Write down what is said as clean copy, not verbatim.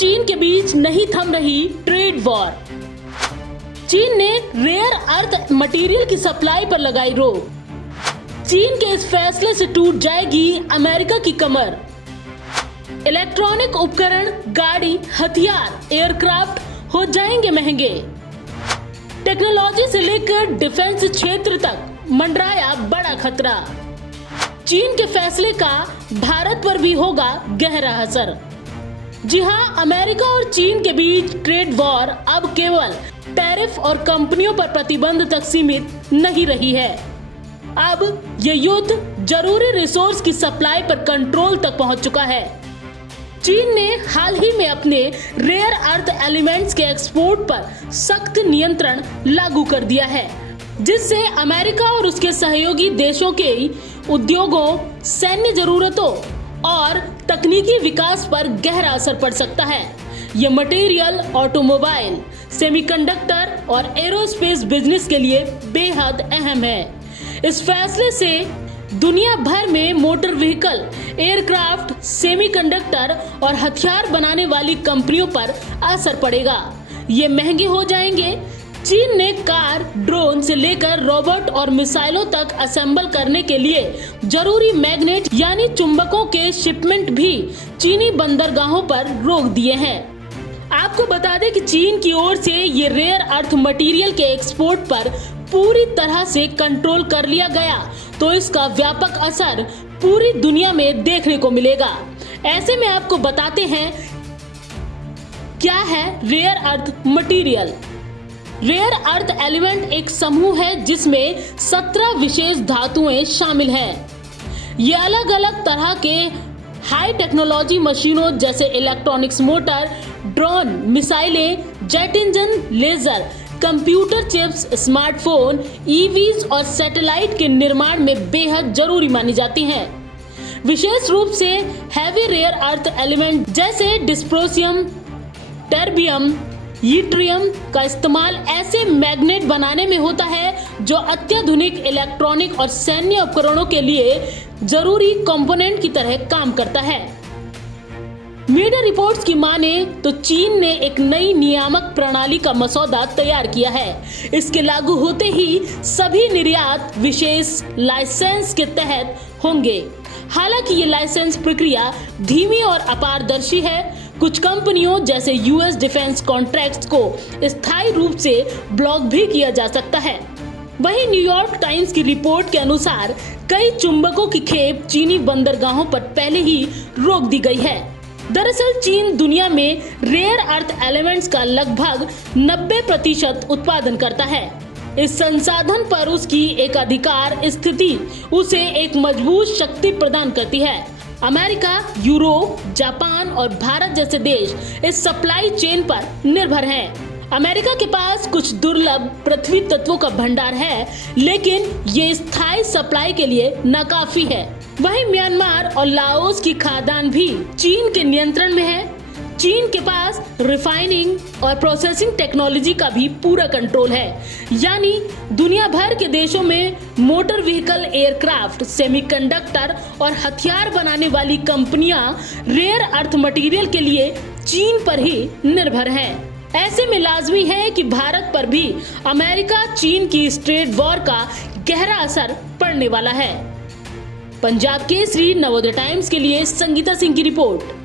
चीन के बीच नहीं थम रही ट्रेड वॉर। चीन ने रेयर अर्थ मटेरियल की सप्लाई पर लगाई रोक। चीन के इस फैसले से टूट जाएगी अमेरिका की कमर। इलेक्ट्रॉनिक उपकरण, गाड़ी, हथियार, एयरक्राफ्ट हो जाएंगे महंगे। टेक्नोलॉजी से लेकर डिफेंस क्षेत्र तक मंडराया बड़ा खतरा। चीन के फैसले का भारत पर भी होगा गहरा असर। जी हां, अमेरिका और चीन के बीच ट्रेड वॉर अब केवल टैरिफ और कंपनियों पर प्रतिबंध तक सीमित नहीं रही है। अब ये युद्ध जरूरी रिसोर्स की सप्लाई पर कंट्रोल तक पहुंच चुका है। चीन ने हाल ही में अपने रेयर अर्थ एलिमेंट्स के एक्सपोर्ट पर सख्त नियंत्रण लागू कर दिया है, जिससे अमेरिका और उसके सहयोगी देशों के उद्योगों, सैन्य जरूरतों और तकनीकी विकास पर गहरा असर पड़ सकता है। ये मटेरियल ऑटोमोबाइल, सेमीकंडक्टर और एरोस्पेस बिजनेस के लिए बेहद अहम है। इस फैसले से दुनिया भर में मोटर व्हीकल, एयरक्राफ्ट, सेमीकंडक्टर और हथियार बनाने वाली कंपनियों पर असर पड़ेगा। ये महंगे हो जाएंगे। चीन ने कार, ड्रोन से लेकर रोबोट और मिसाइलों तक असेंबल करने के लिए जरूरी मैग्नेट यानी चुंबकों के शिपमेंट भी चीनी बंदरगाहों पर रोक दिए हैं। आपको बता दें कि चीन की ओर से ये रेयर अर्थ मटेरियल के एक्सपोर्ट पर पूरी तरह से कंट्रोल कर लिया गया तो इसका व्यापक असर पूरी दुनिया में देखने को मिलेगा। ऐसे में आपको बताते हैं क्या है rare earth material. Rare earth element एक समूह है जिसमें 17 विशेष धातुएं शामिल हैं। ये अलग अलग तरह के हाई टेक्नोलॉजी मशीनों जैसे इलेक्ट्रॉनिक्स मोटर, ड्रोन, मिसाइलें, jet engine, laser, computer chips, smartphone, EVs और सैटेलाइट के निर्माण में बेहद जरूरी मानी जाती हैं। विशेष रूप से हैवी रेयर अर्थ एलिमेंट जैसे डिस्प्रोसियम, टर्बियम, यट्रियम का इस्तेमाल ऐसे मैग्नेट बनाने में होता है जो अत्याधुनिक इलेक्ट्रॉनिक और सैन्य उपकरणों के लिए जरूरी कंपोनेंट की तरह काम करता है। मीडिया रिपोर्ट्स की माने तो चीन ने एक नई नियामक प्रणाली का मसौदा तैयार किया है। इसके लागू होते ही सभी निर्यात विशेष लाइसेंस के तहत होंगे। हालांकि ये लाइसेंस प्रक्रिया धीमी और अपारदर्शी है। कुछ कंपनियों जैसे यूएस डिफेंस कॉन्ट्रैक्ट्स को स्थायी रूप से ब्लॉक भी किया जा सकता है। वहीं न्यूयॉर्क टाइम्स की रिपोर्ट के अनुसार कई चुंबकों की खेप चीनी बंदरगाहों पर पहले ही रोक दी गई है। दरअसल चीन दुनिया में रेयर अर्थ एलिमेंट्स का लगभग 90% उत्पादन करता है। इस संसाधन पर उसकी एकाधिकार स्थिति उसे एक मजबूत शक्ति प्रदान करती है। अमेरिका, यूरोप, जापान और भारत जैसे देश इस सप्लाई चेन पर निर्भर हैं। अमेरिका के पास कुछ दुर्लभ पृथ्वी तत्वों का भंडार है, लेकिन ये स्थायी सप्लाई के लिए नाकाफी है। वहीं म्यांमार और लाओस की खादान भी चीन के नियंत्रण में है। चीन के पास रिफाइनिंग और प्रोसेसिंग टेक्नोलॉजी का भी पूरा कंट्रोल है, यानी दुनिया भर के देशों में मोटर व्हीकल, एयरक्राफ्ट, सेमीकंडक्टर और हथियार बनाने वाली कंपनियां रेयर अर्थ मटेरियल के लिए चीन पर ही निर्भर हैं। ऐसे में लाजमी है कि भारत पर भी अमेरिका चीन की इस ट्रेड वॉर का गहरा असर पड़ने वाला है। पंजाब केसरी, नवोदय टाइम्स के लिए संगीता सिंह की रिपोर्ट।